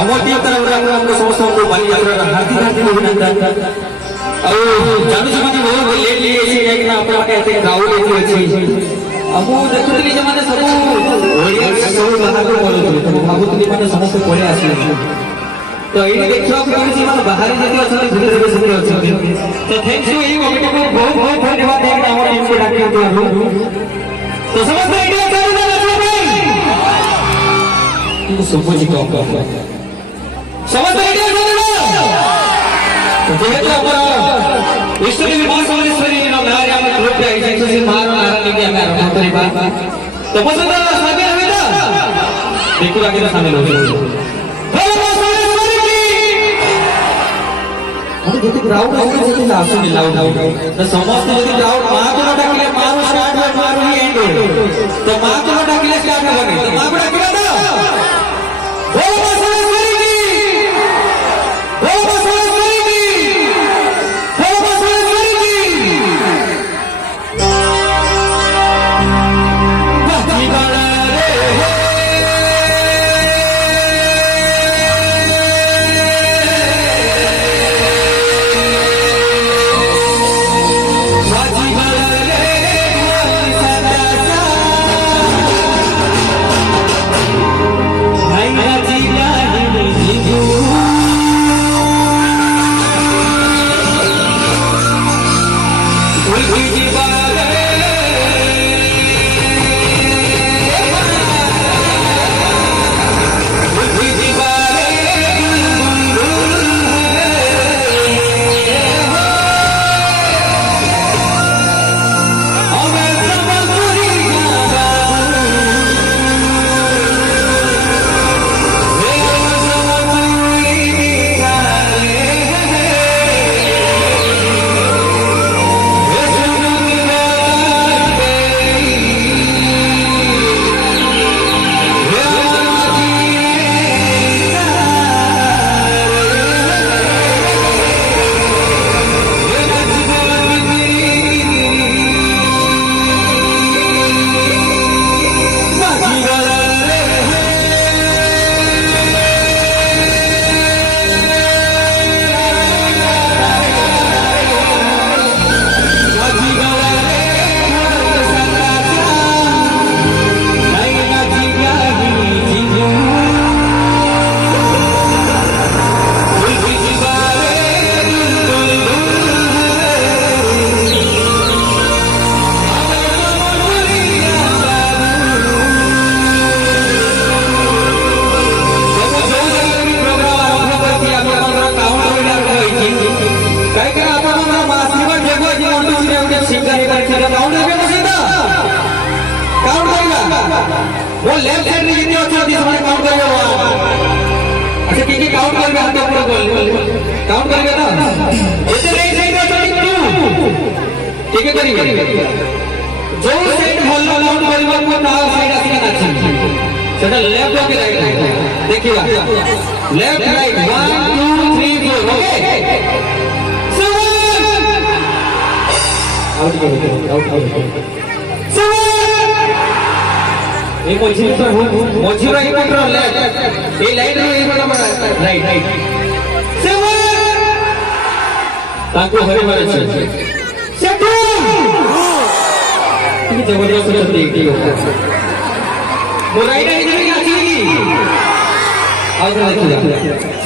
अमोटी हमको समस्त बालीजात्रा हार्दिक हार्दिक अभिनंदन जानू बहुत लेट लेट क्राउड देखुली मैंने सब सब बाहर भावुली मैंने समस्त पड़े आस तो ये देखा मिलूँ बाहर जी अच्छा धीरे धीरे से अच्छा तो थैंक यू ये बहुत बहुत धन्यवाद तो समस्त सुबुजी समस्त जेहेतु इष्ट देवी मां समलेश्वरी नारे आम ग्रुप महारानी आरंभ करवा तो पसंद शामिल हुए ना देखो आगे शामिल हो क्राउड आसुनी लाउड तो समस्त यदि क्राउड मां को डाकिले मां स्टार्ट हो मां ही एंड तो मां को डाकिले स्टार्ट होबे तो मां को डाकिला ना वो लेफ्ट साइड में जितने अच्छे होती है सबने काउंट करेगा अच्छा कितने काउंट करेगा हाथ ऊपर बोल काउंट करेगा ना जैसे राइट साइड में चली 2 ठीक है करिए जो साइड बोल काउंट करेगा वो ना साइड आके ना अच्छा सेटा लेफ्ट होके राइट देखिएगा लेफ्ट राइट 1 2 3 4 ओके आउट करो आउट ये मझी तो मझी राइट पकड़ लेफ्ट ये लाइट रो ये बड़ा राइट राइट ताको हरे मारे छे सेटू ये जबरदस्त करते ठीक है वो राइट है इधर की अच्छी की आज देखिए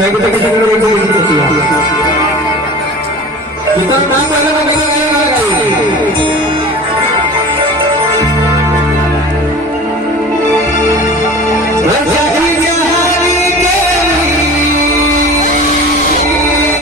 Saya kita boleh kita naam वाला बनेगा